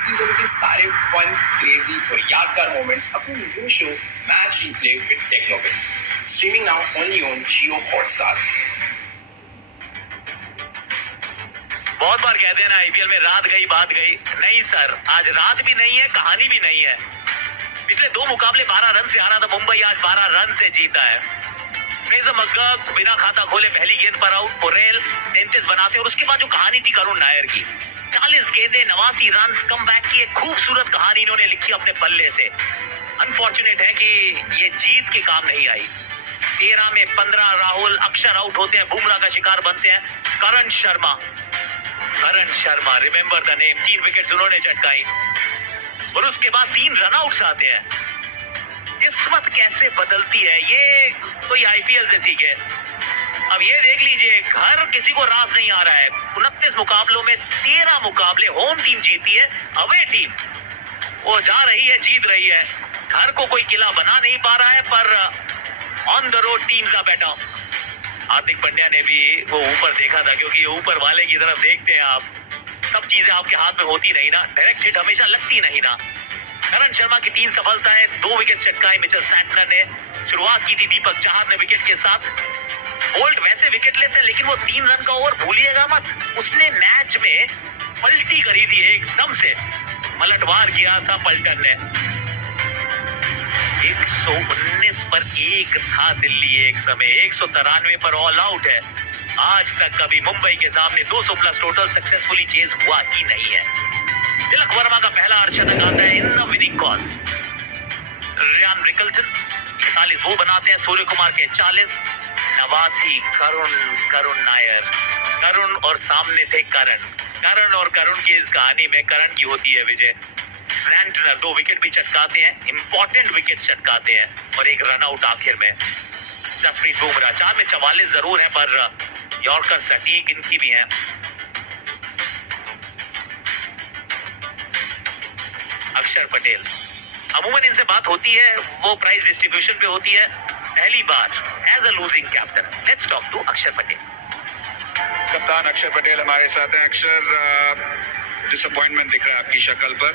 Season के सारे fun, crazy और यादगार मोमेंट्स अपने new show match replay with टेक्नोविद, streaming now only on Jio Hotstar. बहुत बार कहते हैं ना आईपीएल में रात गई बात गई। नहीं सर, आज रात भी नहीं है, कहानी भी नहीं है। पिछले 2 मुकाबले 12 रन से हारा था मुंबई, आज 12 रन से जीता है। बिना खाता खोले पहली गेंद पर आउट, पोरेल 33 बनाते और उसके बाद जो कहानी थी करुण नायर की, 40 गेंदें 89 रन कमबैक की एक खूबसूरत कहानी इन्होंने लिखी अपने पल्ले से। अनफॉर्चुनेट है कि ये जीत के काम नहीं आई। 13 में 15 राहुल अक्षर आउट होते हैं, बुमराह का शिकार बनते हैं। Karan Sharma remember the name, 3 wicket उन्होंने चटकाई और उसके बाद 3 रनआउट्स आते हैं। किस्मत कैसे बदलती है ये कोई आईपीएल से सीखे। अब ये देख लीजिए, हर किसी को रास नहीं आ रहा है। 29 मुकाबलों में 13 मुकाबले होम टीम जीती है, अवे टीम वो जा रही है, जीत रही है। घर को कोई किला बना नहीं पा रहा है, पर on the road teams are better. Hardik Pandya ने भी वो ऊपर देखा था, क्योंकि ऊपर वाले की तरफ देखते हैं आप, सब चीजें आपके हाथ में होती नहीं ना, डायरेक्ट हिट हमेशा लगती नहीं ना। करण शर्मा की 3 सफलताएं, 2 विकेट चटकाए मिचेल सैंटनर ने। शुरुआत की थी दीपक चाहर ने विकेट के साथ। बोल्ट वैसे विकेटलेस है, लेकिन वो 3 रन का ओवर भूलिएगा मत, उसने मैच में पलटी करी थी, एकदम से पलटवार किया था पल्टन ने। 119 पर 1 था दिल्ली एक समय, 193 पर ऑल आउट है। आज तक कभी मुंबई के सामने 200 प्लस टोटल सक्सेसफुली चेज हुआ ही नहीं है। तिलक वर्मा का पहला अर्धशतक आता है in the winning cause. Ryan Rickelton 41 वो बनाते हैं, सूर्य कुमार के 40, 89 करुण नायर। करुण और सामने थे करण और करुण की इस कहानी में करण की होती है विजय। सैंटनर 2 विकेट भी चटकाते हैं, इंपॉर्टेंट विकेट चटकाते हैं और एक रन आउट आखिर में। जसप्रीत बुमराह 4 में 44 जरूर है, पर यॉर्कर सटीक इनकी भी है। अक्षर पटेल, अमूमन इनसे बात होती है, वो प्राइज डिस्ट्रीब्यूशन पे होती है, पहली बार as a losing captain. Let's talk to Akshar Patel. कप्तान अक्षर पटेल हमारे साथ हैं। अक्षर, डिसअपॉइंटमेंट दिख रहा है आपकी शक्ल पर,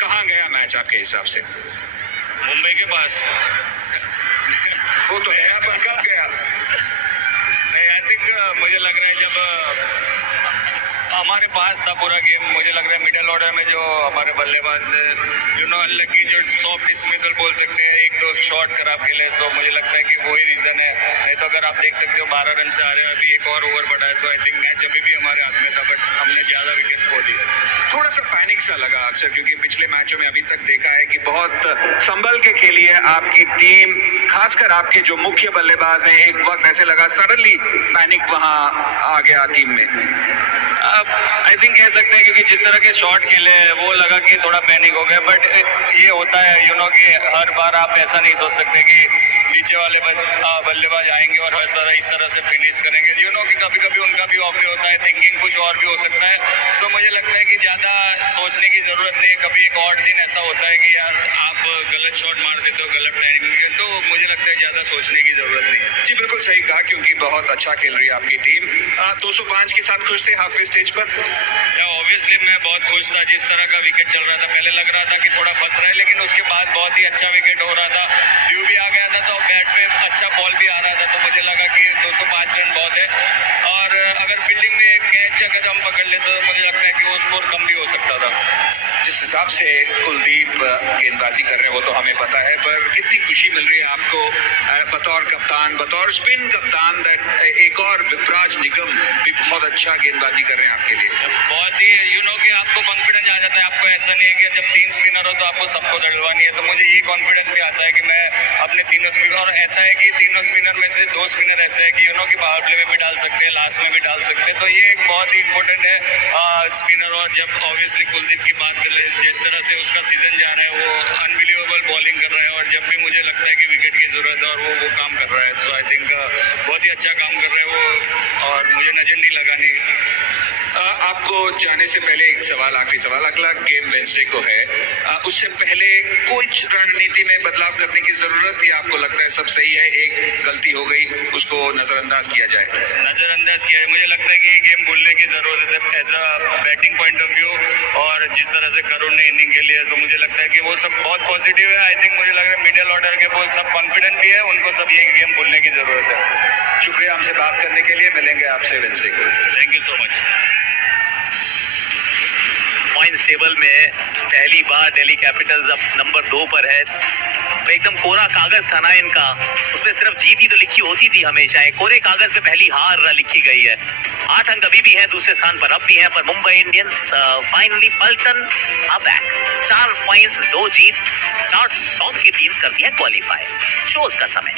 कहाँ गया मैच आपके हिसाब से? मुंबई के पास। वो तो गया, पर कब गया? नहीं, आई थिंक मुझे लग रहा है जब हमारे पास था पूरा गेम, मुझे लग रहा है मिडिल ऑर्डर में जो हमारे बल्लेबाज ने अनलकी, जो सॉफ्ट डिसमिसल बोल सकते हैं, 1-2 शॉट खराब खेले, सो मुझे लगता है कि वही रीजन है। नहीं तो अगर आप देख सकते हो 12 रन से हारे, अभी एक और ओवर बढ़ा है, तो आई थिंक मैच अभी भी हमारे हाथ में था, बट हमने ज्यादा विकेट खो दिया। थोड़ा सा पैनिक सा लगा अक्षर, क्योंकि पिछले मैचों में अभी तक देखा है कि बहुत संभल के खेली है आपकी टीम, खासकर आपके जो मुख्य बल्लेबाज हैं। एक वक्त ऐसे लगा सडनली पैनिक वहां आ गया टीम में। आई थिंक कह सकते हैं, क्योंकि जिस तरह के शॉट खेले वो लगा कि थोड़ा पैनिक हो गया, बट ये होता है कि हर बार आप ऐसा नहीं सोच सकते कि नीचे वाले बल्लेबाज आएंगे और इस तरह से फिनिश करेंगे। कि कभी कभी उनका भी ऑफ डे होता है, थिंकिंग कुछ और भी हो सकता है। तो मुझे लगता है कि ज्यादा सोचने की जरूरत नहीं है। कभी एक और दिन ऐसा होता है कि यार आप गलत शॉट मार देते हो गलत टाइमिंग के, तो मुझे लगता है ज्यादा सोचने की जरूरत नहीं है। जी बिल्कुल सही कहा, क्योंकि बहुत अच्छा खेल रही है आपकी टीम। 205 के साथ खुश थे हाफवे स्टेज पर? ऑब्वियसली मैं बहुत खुश था, जिस तरह का विकेट चल रहा था। पहले लग रहा था कि थोड़ा फंस रहा है, लेकिन उसके बाद बहुत ही अच्छा विकेट हो रहा था। ड्यू भी आ गया था, तो बैट पे अच्छा बॉल भी आ रहा था, तो मुझे लगा कि 205 रन बहुत है। और अगर फील्डिंग में कैच अगर हम पकड़ लेते तो मुझे लगता है कि वो स्कोर कम भी हो सकता था। जिस हिसाब से कुलदीप गेंदबाजी कर रहे हैं वो तो हमें पता है, पर कितनी खुशी मिल रही है आपको बतौर कप्तान, बतौर स्पिन कप्तान, एक और विपराज निगम भी बहुत अच्छा गेंदबाजी कर रहे हैं आपके लिए। बहुत ही कि आपको कॉन्फिडेंस आ जाता है। आपको ऐसा नहीं है कि जब 3 स्पिनर हो तो आपको सबको दड़वानी है, तो मुझे ये कॉन्फिडेंस भी आता है कि मैं अपने तीनों स्पिनर, और ऐसा है कि तीनों स्पिनर में से 2 स्पिनर ऐसे है कि कि पावर प्ले में भी डाल सकते हैं, लास्ट में भी डाल सकते हैं, तो ये एक बहुत ही इंपॉर्टेंट है स्पिनर। और जब ऑब्वियसली कुलदीप की बात कर ले, जिस तरह से उसका सीजन जा रहा है, वो अनबिलीवेबल बॉलिंग कर रहा है, और जब भी मुझे लगता है कि विकेट की जरूरत है और वो काम कर रहा है, सो आई थिंक बहुत ही अच्छा काम कर रहा है वो, और मुझे नजर नहीं लगानी। आपको जाने से पहले एक सवाल, आखिरी सवाल, अगला गेम वेंसडे को है, उससे पहले कुछ रणनीति में बदलाव करने की जरूरत, या आपको लगता है सब सही है, एक गलती हो गई उसको नजरअंदाज किया जाए? नजरअंदाज किया है। मुझे लगता है कि ये गेम भूलने की जरूरत है as a batting point of view, और जिस तरह से करुण ने इनिंग खेली है तो मुझे लगता है कि वो सब बहुत पॉजिटिव है। आई थिंक मुझे लग रहा है मिडिल ऑर्डर के वो सब कॉन्फिडेंट भी है, उनको सब ये गेम भूलने की जरूरत है। शुक्रिया हमसे बात करने के लिए, मिलेंगे आपसे वेंसडे को। Thank you so much. Points table में पहली बार दिल्ली कैपिटल्स अब नंबर 2 पर है। एकदम कोरा कागज था ना इनका, उसमें सिर्फ जीत ही तो लिखी होती थी हमेशा। एक कोरे कागज पे पहली हार लिखी गई है। 8 अंक अभी भी है, दूसरे स्थान पर अब भी है, पर मुंबई इंडियंस फाइनली पलटन अब बैक 4 पॉइंट्स 2 जीत, टॉप की टीम करती है क्वालिफाई। शोज का समय।